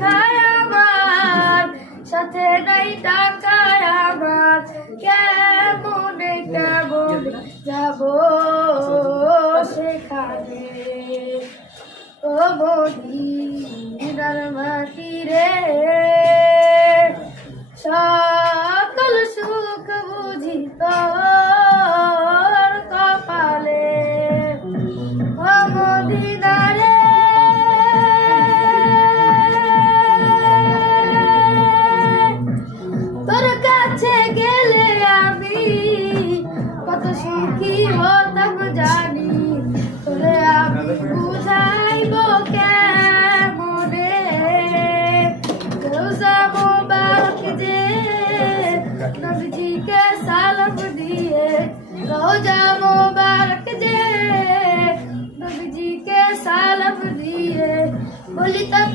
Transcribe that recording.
খায় আমার, সাথে নাই টাকায় আমার, কেমনে যাব সেখানে। ও মদিনার মাটি রে, সকল সুখ বুঝি তোর কপালে। ও মদিনা রে, তোর কাছে গেলে আমি কত সুখী হতাম জানি, তোরে আমি বুঝাইব কেমনে। রোজা মোবারক যে নবীজিকে সালাম দিয়ে, রোজা মোবারক যে নবীজিকে সালাম দিয়ে, বলিতাম